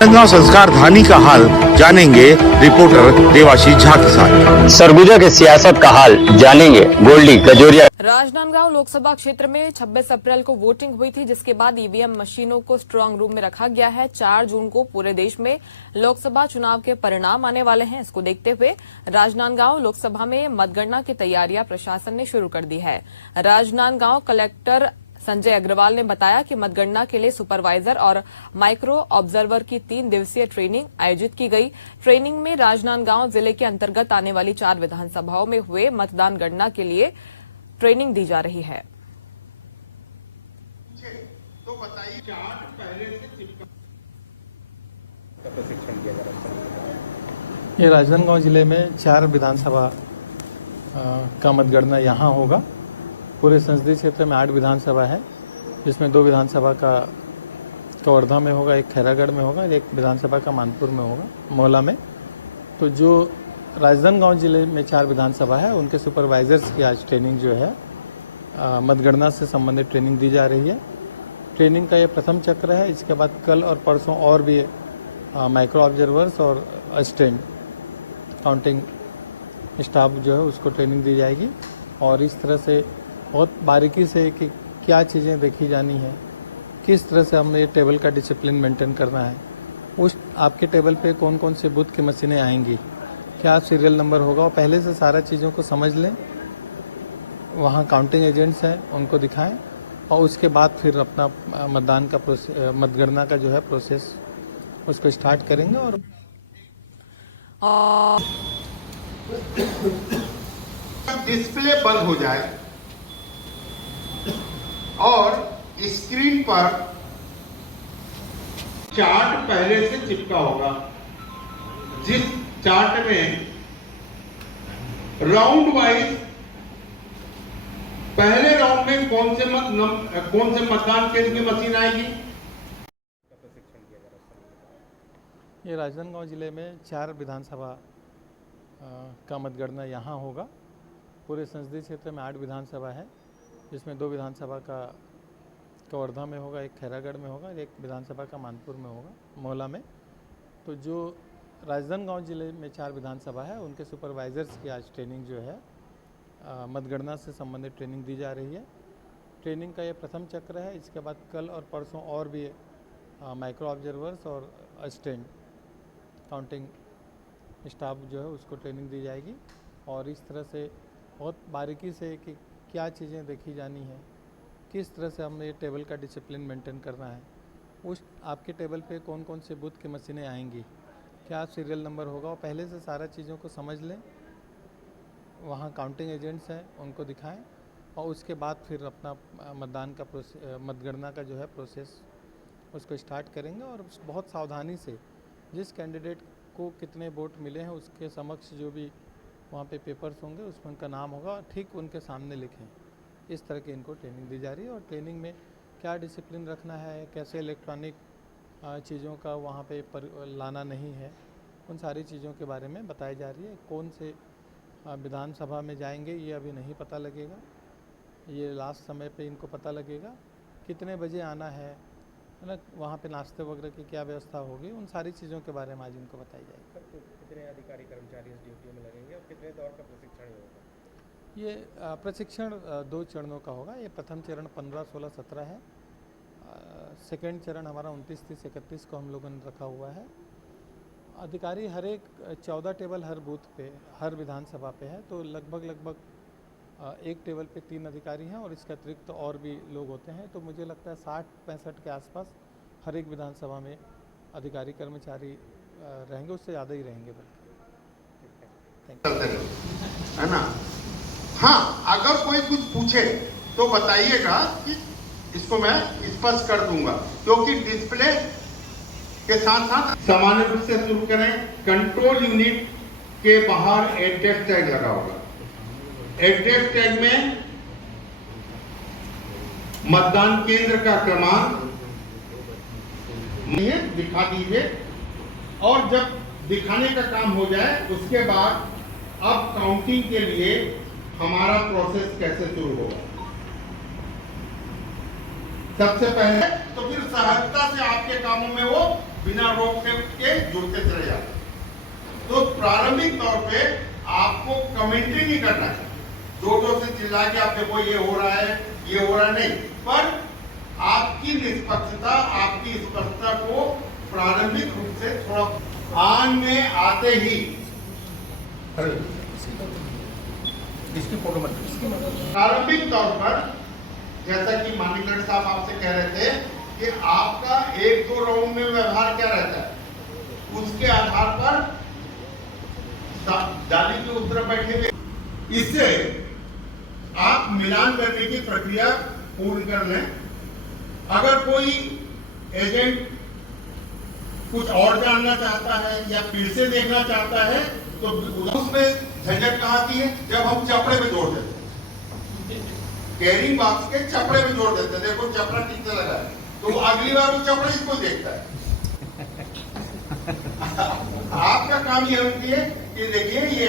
राजनांदगांव संस्कार धानी का हाल जानेंगे रिपोर्टर देवाशीष झा के साथ। सरगुजा के सियासत का हाल जानेंगे गोल्डी गजोरिया। राजनांदगांव लोकसभा क्षेत्र में 26 अप्रैल को वोटिंग हुई थी, जिसके बाद ईवीएम मशीनों को स्ट्रांग रूम में रखा गया है। 4 जून को पूरे देश में लोकसभा चुनाव के परिणाम आने वाले हैं। इसको देखते हुए राजनांदगांव लोकसभा में मतगणना की तैयारियां प्रशासन ने शुरू कर दी है। राजनांदगांव कलेक्टर संजय अग्रवाल ने बताया कि मतगणना के लिए सुपरवाइजर और माइक्रो ऑब्जर्वर की 3 दिवसीय ट्रेनिंग आयोजित की गई। ट्रेनिंग में राजनांदगांव जिले के अंतर्गत आने वाली 4 विधानसभाओं में हुए मतदान गणना के लिए ट्रेनिंग दी जा रही है। तो बताइए चार्ट पहले से प्रशिक्षण दिया जा रहा है। ये राजनांदगांव जिले में 4 विधानसभा का मतगणना यहाँ होगा। पूरे संसदीय क्षेत्र में 8 विधानसभा है, जिसमें 2 विधानसभा का कवर्धा में होगा, एक खैरागढ़ में होगा, एक विधानसभा का मानपुर में होगा, मोहला में। तो जो राजनांदगांव जिले में 4 विधानसभा है, उनके सुपरवाइजर्स की आज ट्रेनिंग जो है मतगणना से संबंधित ट्रेनिंग दी जा रही है। ट्रेनिंग का ये प्रथम चक्र है। इसके बाद कल और परसों और भी माइक्रो ऑब्जर्वर्स और असिस्टेंट काउंटिंग स्टाफ जो है उसको ट्रेनिंग दी जाएगी। और इस तरह से बहुत बारीकी से कि क्या चीज़ें देखी जानी है, किस तरह से हमें टेबल का डिसिप्लिन मेंटेन करना है, उस आपके टेबल पे कौन कौन से बूथ की मशीनें आएंगी, क्या सीरियल नंबर होगा, और पहले से सारा चीज़ों को समझ लें। वहाँ काउंटिंग एजेंट्स हैं, उनको दिखाएं, और उसके बाद फिर अपना मतदान का मतगणना का जो है प्रोसेस उसको स्टार्ट करेंगे। और डिस्प्ले बंद हो जाए और स्क्रीन पर चार्ट पहले से चिपका होगा, जिस चार्ट में राउंड वाइज पहले राउंड में कौन से मतदान केंद्र की मशीन आएगी। प्रशिक्षण दिया जा रहा है। ये राजनांदगांव जिले में 4 विधानसभा का मतगणना यहाँ होगा। पूरे संसदीय क्षेत्र में 8 विधानसभा है, जिसमें 2 विधानसभा का कवर्धा में होगा, एक खैरागढ़ में होगा, एक विधानसभा का मानपुर में होगा, मोहला में। तो जो राजनांदगांव जिले में 4 विधानसभा है, उनके सुपरवाइजर्स की आज ट्रेनिंग जो है मतगणना से संबंधित ट्रेनिंग दी जा रही है। ट्रेनिंग का ये प्रथम चक्र है। इसके बाद कल और परसों और भी माइक्रो ऑब्जर्वर्स और असिस्टेंट काउंटिंग स्टाफ जो है उसको ट्रेनिंग दी जाएगी। और इस तरह से बहुत बारीकी से कि क्या चीज़ें देखी जानी है, किस तरह से हमें टेबल का डिसिप्लिन मेंटेन करना है, उस आपके टेबल पे कौन कौन से बूथ की मशीनें आएंगी, क्या सीरियल नंबर होगा, और पहले से सारा चीज़ों को समझ लें। वहाँ काउंटिंग एजेंट्स हैं, उनको दिखाएं, और उसके बाद फिर अपना मतदान का मतगणना का जो है प्रोसेस उसको स्टार्ट करेंगे। और बहुत सावधानी से जिस कैंडिडेट को कितने वोट मिले हैं उसके समक्ष जो भी वहाँ पे पेपर्स होंगे उसमें उनका नाम होगा, ठीक उनके सामने लिखें। इस तरह की इनको ट्रेनिंग दी जा रही है। और ट्रेनिंग में क्या डिसिप्लिन रखना है, कैसे इलेक्ट्रॉनिक चीज़ों का वहाँ पे लाना नहीं है, उन सारी चीज़ों के बारे में बताई जा रही है। कौन से विधानसभा में जाएंगे ये अभी नहीं पता लगेगा, ये लास्ट समय पे इनको पता लगेगा। कितने बजे आना है ना, वहाँ पे नाश्ते वगैरह की क्या व्यवस्था होगी, उन सारी चीज़ों के बारे में आज इनको बताई जाएगी। कितने अधिकारी कर्मचारी इस ड्यूटी में लगेंगे और कितने दौर का प्रशिक्षण होगा? ये प्रशिक्षण 2 चरणों का होगा। ये प्रथम चरण 15, 16, 17 है। सेकेंड चरण हमारा 29, 30, 31 को हम लोगों ने रखा हुआ है। अधिकारी हर एक 14 टेबल हर बूथ पे, हर विधानसभा पे है, तो लगभग एक टेबल पे 3 अधिकारी हैं, और इसके अतिरिक्त तो और भी लोग होते हैं। तो मुझे लगता है 60-65 के आसपास हर एक विधानसभा में अधिकारी कर्मचारी रहेंगे, उससे ज़्यादा ही रहेंगे बल्कि। है ना। हाँ, अगर कोई कुछ पूछे तो बताइएगा कि इसको मैं स्पष्ट कर दूंगा, क्योंकि डिस्प्ले के साथ साथ सामान्य रूप से शुरू करें। कंट्रोल यूनिट के बाहर एड्रेस टैग लगा होगा। एड्रेस टैग में मतदान केंद्र का क्रमांक दिखा दीजिए, और जब दिखाने का काम हो जाए उसके बाद अब काउंटिंग के लिए हमारा प्रोसेस कैसे शुरू होगा। सबसे पहले तो फिर सहजता से आपके कामों में वो बिना रोक के जुड़ते चले जाते। तो प्रारंभिक तौर पे आपको कमेंट्री नहीं करना है, जोरों से चिल्ला के आप देखो ये हो रहा है, ये हो रहा नहीं, पर आपकी निष्पक्षता, आपकी स्पष्टता को प्रारंभिक रूप से थोड़ा आन में आते ही इसकी फोटो मत प्रारंभिक तौर पर, जैसा कि मानिकरण साहब आपसे कह रहे थे कि आपका 1-2 राउंड में व्यवहार क्या रहता है, उसके आधार पर जाली के उस तरफ बैठे हुए, इससे आप मिलान करने की प्रक्रिया पूर्ण कर लें। अगर कोई एजेंट कुछ और जानना चाहता है या फिर से देखना चाहता है तो उसमें झंझट कहाँ आती है, जब हम चपड़े में जोड़ देते हैं, कैरिंग बॉक्स के चपड़े में जोड़ देते हैं, देखो चपड़ा कितने लगा है, तो वो अगली बार वो चपड़े इसको देखता है। आपका काम यह होती है कि देखिए ये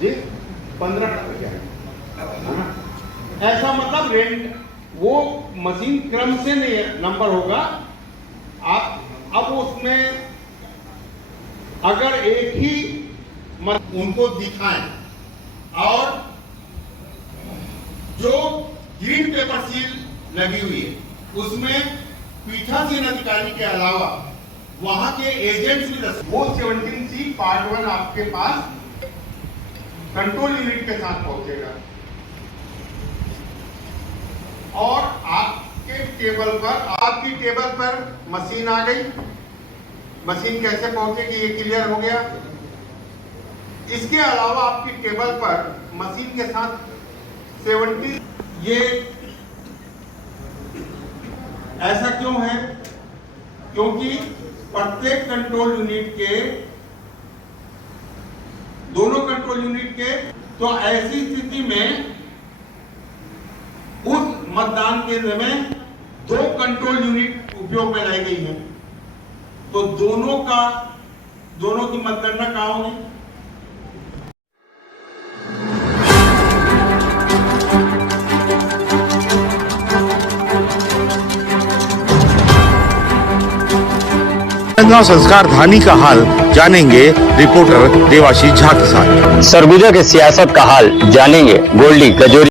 जी 15 ऐसा मतलब रेंट वो मशीन क्रम से नहीं नंबर होगा। आप अब उसमें अगर एक ही उनको दिखाएं और जो ग्रीन पेपर सील लगी हुई है उसमें पीठासीन अधिकारी के अलावा वहां के एजेंट्स भी वो 17C पार्ट 1 आपके पास कंट्रोल यूनिट के साथ पहुंचेगा और आपके टेबल पर, आपकी टेबल पर मशीन आ गई। मशीन कैसे पहुंचेगी ये क्लियर हो गया। इसके अलावा आपकी टेबल पर मशीन के साथ 70, ये ऐसा क्यों है, क्योंकि प्रत्येक कंट्रोल यूनिट के, दोनों कंट्रोल यूनिट के, तो ऐसी स्थिति में उस मतदान केंद्र में 2 कंट्रोल यूनिट उपयोग में लाई गई है, तो दोनों की मतगणना कहां होगी। गंगा संस्कार धानी का हाल जानेंगे रिपोर्टर देवाशीष झा के साथ। सरगुजा के सियासत का हाल जानेंगे गोल्डी कजोरी।